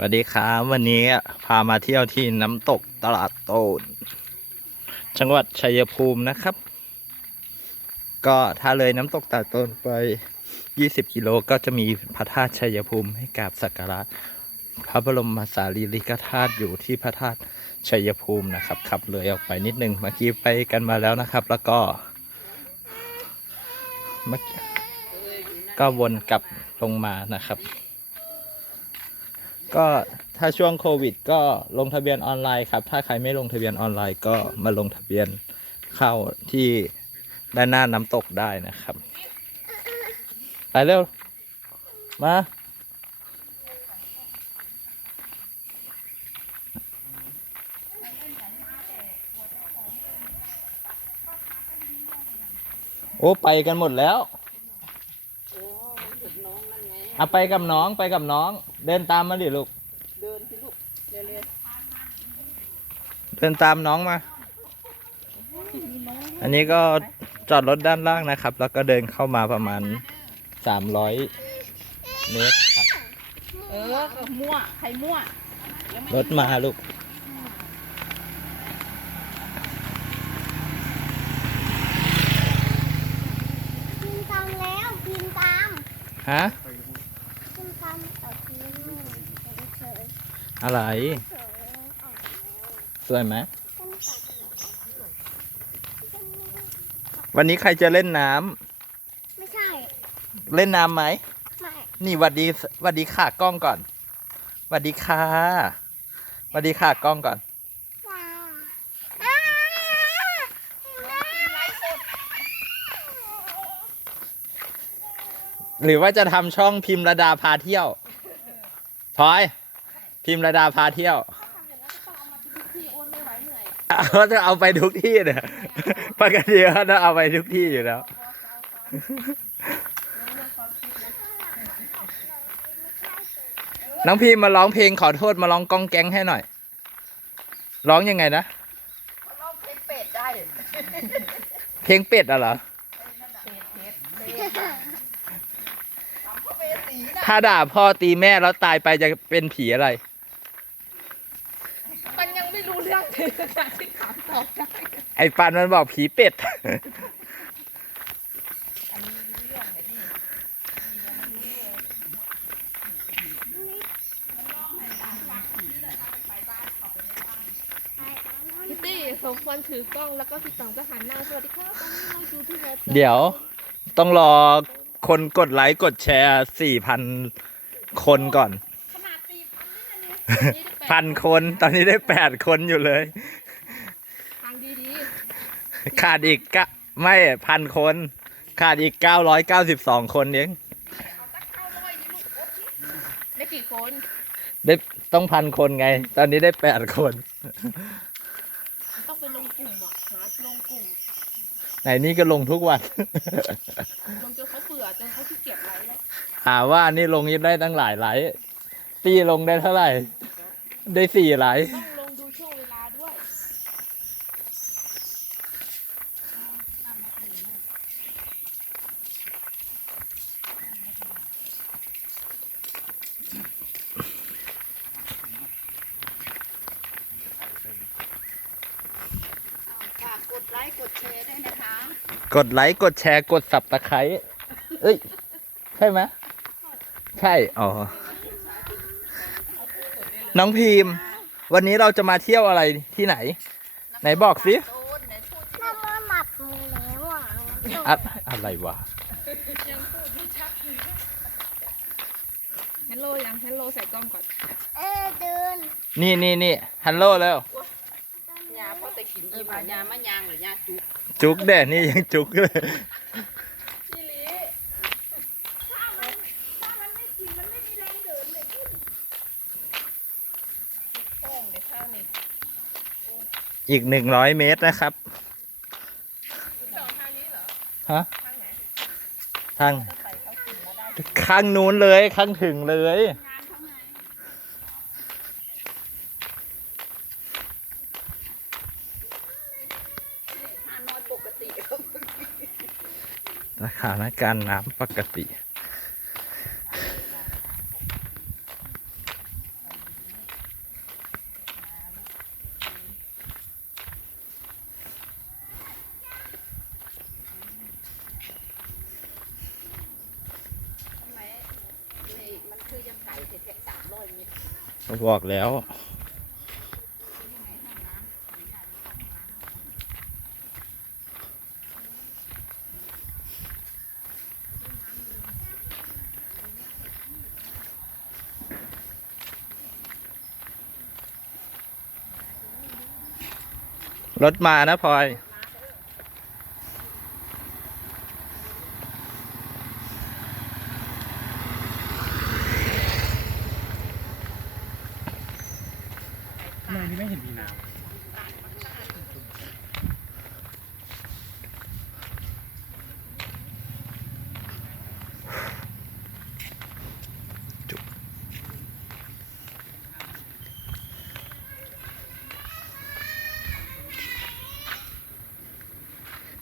สวัสดีครับวันนี้พามาเที่ยวที่น้ำตกตลาดโตนจังหวัดชัยภูมินะครับ ก็ถ้าเลยน้ำตกตลาดโตนไป 20 กิโลก็จะมีพระธาตุชัยภูมิให้กราบสักการะพระบรมสารีริกธาตุอยู่ที่พระธาตุชัยภูมินะครับขับเลยออกไปนิดนึงเมื่อกี้ไปกันมาแล้วนะครับ แล้วก็เมื่อกี้ก็วนกลับลงมานะครับ ก็ถ้าช่วงโควิด ก็ลงทะเบียนออนไลน์ครับ ถ้าใครไม่ลงทะเบียนออนไลน์ก็มาลงทะเบียนเข้าที่ด้านหน้าน้ำตกได้นะครับ ไปเร็ว มา โอ้ไปกันหมดแล้ว เอาไปกับน้องไปกับน้อง เดินตามมาดิลูก เดินสิลูกเร็วเดินตามน้องมา อันนี้ก็จอดรถด้านล่างนะครับ แล้วก็เดินเข้ามาประมาณ300เมตรครับ ๆเออก็มั่วใครมั่วรถมาลูกพิมพ์ตามแล้วพิมพ์ตามฮะ พิมพ์ตามแต่พิมพ์เฉย อะไรเฉยออกสวยไหมต้นตัดวันนี้ใครจะเล่นน้ำไม่ใช่เล่นน้ำไหม ไม่นี่หวัดดีหวัดดีค่ะกล้องก่อนหวัดดีค่ะหวัดดีค่ะกล้องก่อน ว้าอ้าหรือว่าจะทำช่องพิมพ์ระดาพาเที่ยวพลอย พิมพ์ระดาพาเที่ยวเขาจะเอาไปทุกที่เนี่ยปกติเขาจะเอาไปทุกที่อยู่แล้วน้องพิมพ์มาร้องเพลงขอโทษมาร้องก้องแก๊งให้หน่อย ร้องยังไงนะลองเพชรเป็ดได้ เพลงเป็ดอะเหรอเขาเปสีนะถ้าด่าพ่อตีแม่แล้วตายไปจะเป็นผีอะไร มันยังไม่รู้เรื่องเลยค่ะที่ถามตอบ ได้ไอ้ปันมันบอกผีเป็ด พี่ตี้สมควรถือกล้องแล้วก็พี่ต๋องก็หันหน้าสวัสดีครับตอนนี้เราอยู่ที่วัดเดี๋ยวต้องรอคนกดไลค์กดแชร์สี่พันคนก่อน ขนาดสี่พันนี่นะเนี่ย พันคนตอนนี้ได้แปดคนอยู่เลยทางดี ขาดอีกกะไม่พันคน ขาดอีกเก้าร้อยเก้าสิบสองคนเองๆได้กี่คนได้ต้องพันคนไง ตอนนี้ได้แปดคน ต้องไปลงกลุ่มอะหาลงกลุ่มไหนนี่ก็ลงทุกวัน ลงจนเขาเบื่อจนเขาขี้เกียจไลฟ์แล้วหาว่านี่ลงยังได้ตั้งหลายไลค์ตีลงได้เท่าไหร่ ได้สี่ไลค์ต้องลงดูช่วงเวลาด้วย ฝาก กดไลค์กดแชร์ด้วยนะคะ กดไลค์กดแชร์กดสับตะไคร้เอ้ย ใช่ไหมใช่ อ๋อ น้องพีมวันนี้เราจะมาเที่ยวอะไรที่ไหน ไหนบอกสิโดนไหนพูดน้ำมันหมับมือแล้วอะอะอะไรวะฮัลโหลยังฮัลโหลใส่กล้องก่อน เออเดิน นี่นี่นี่ฮัลโหลแล้ว ยาเพราะแต่กินอิ่มอะยามะยางหรือยาจุกจุกเด่นี่ยังจุกเลยโป้งเดี๋ยวข้าวนี่อีกหนึ่งร้อยเมตรนะครับสองทางนี้เหรอฮะ ทางไหนทางข้างนู้นเลยข้างถึงเลยฮ การณ์น้ำปกติ บอกแล้ว รถมานะพลอย ทำไมนี่ไม่เห็นมีน้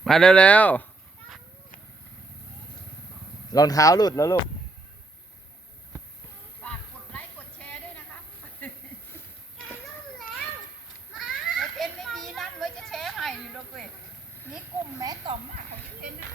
มาเร็วๆรองเท้าหลุดแล้วลูกฝากกดไลค์กดแชร์ด้วยนะคะไม่เป็นไม่มีนั่นไว้จะแชร์ให้อยู่ดอกเว้ยนี่กลุ่มแม่ต่อมากของเทนนะ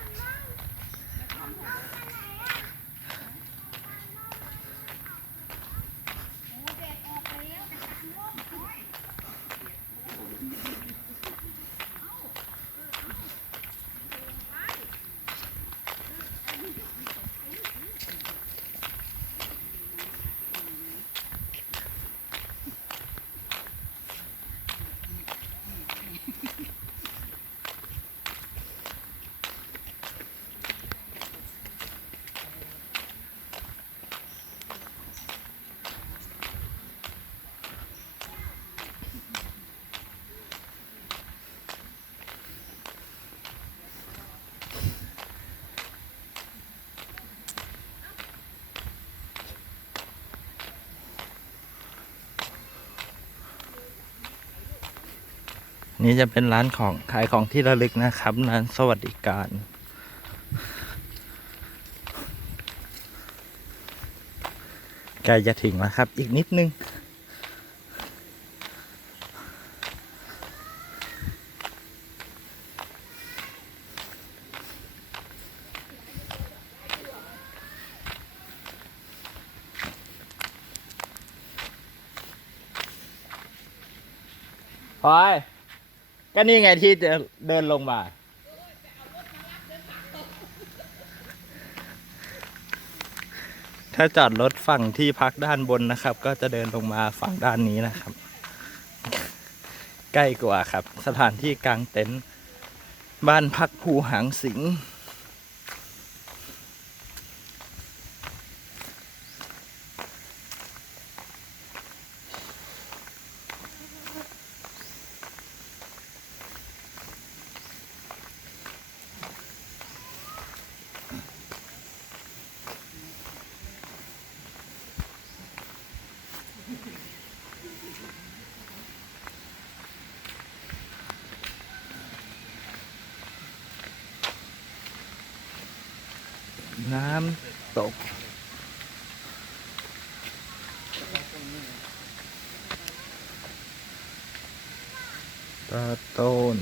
นี่จะเป็นร้านของขายของที่ระลึกนะครับร้านสวัสดิการ ใกล้จะถึงแล้วครับ อีกนิดนึงพลอย ก็นี่ไงที่จะเดินลงมา ถ้าจอดรถฝั่งที่พักด้านบนนะครับ ก็จะเดินลงมาฝั่งด้านนี้นะครับ ใกล้กว่าครับ สถานที่กลางเต็นท์บ้านพักภูหางสิง น้ำตก ตาต้น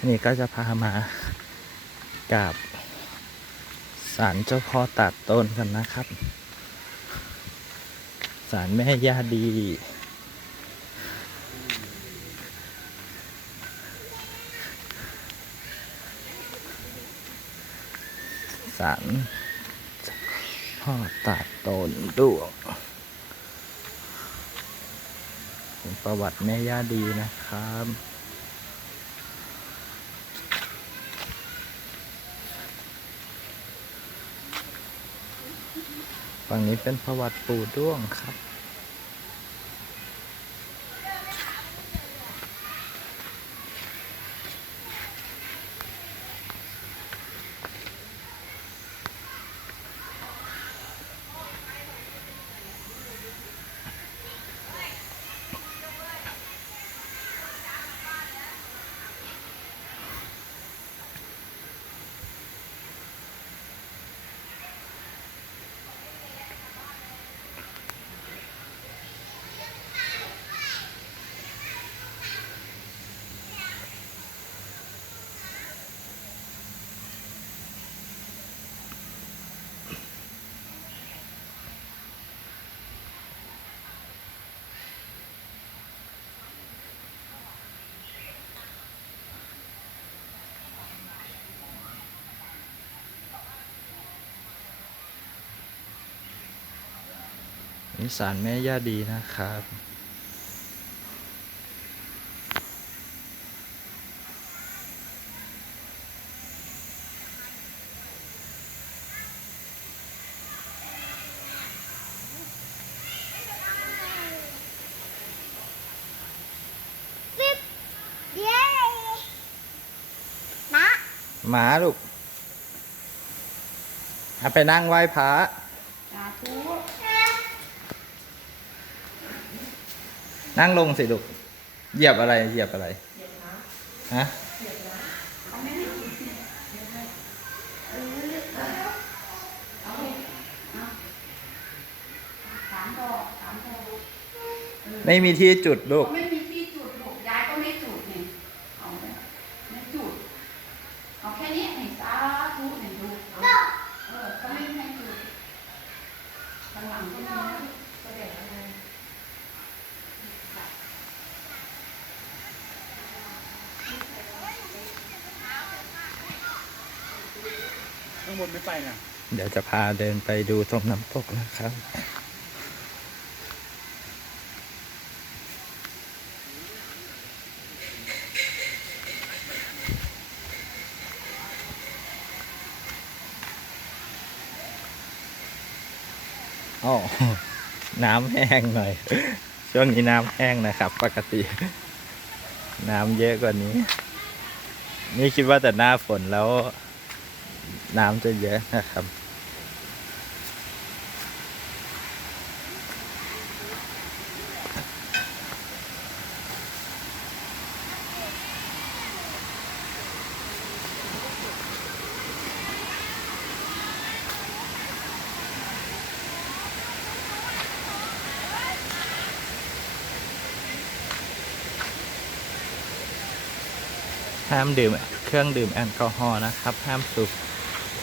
อันนี้ก็จะพามากราบศาลเจ้าพ่อตาดต้นกันนะครับศาลแม่ย่าดีศาลพ่อตาดต้นดวงประวัติแม่ย่าดีนะครับ ฝั่งนี้เป็นประวัติปู่ด้วงครับ นี่สารแม่ย่าดีนะครับสิบเย้นะหมาลูกเอาไปนั่งไหว้พระ สาธุ นั่งลงสิลูก เหยียบอะไร เหยียบอะไร ฮะ ไม่มีที่จุดลูก ไม่มีที่จุดลูกยายก็ไม่จุดนี่เอาไม่จุดเอาแค่นี้ให้สาธุหนึ่งดูเออก็ไม่ให้จุดข้างหลังก็มีนะก็เด็กอะไร ข้าง บนไม่ไปนะเดี๋ยวจะพาเดินไปดูตรงน้ำตกนะครับโอ้น้ำแห้งหน่อย ช่วงนี้น้ำแห้งนะครับ ปกติ น้ำเยอะกว่านี้ นี่คิดว่าแต่หน้าฝนแล้ว น้ำจะเยอะนะครับ ห้ามดื่มเครื่องดื่มแอลกอฮอล์นะครับ ห้ามสูบ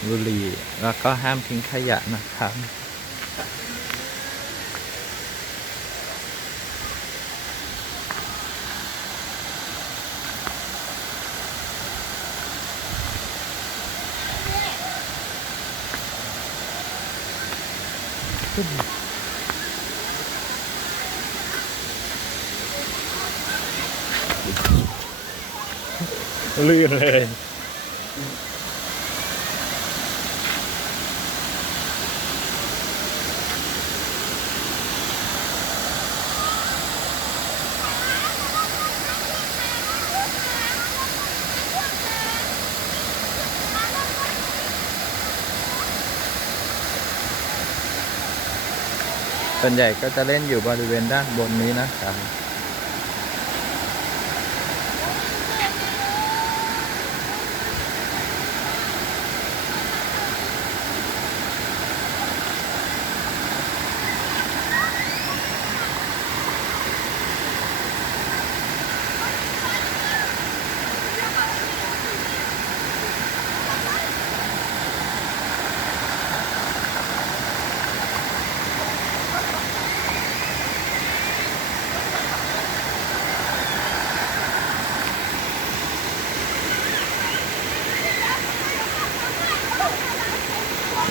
บุหรี่ แล้วก็ห้ามทิ้งขยะนะครับลื่นเลย ส่วนใหญ่ก็จะเล่นอยู่บริเวณด้านบนนี้นะครับ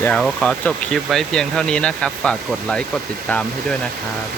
เดี๋ยวขอจบคลิปไว้เพียงเท่านี้นะครับ ฝากกดไลค์กดติดตามให้ด้วยนะครับ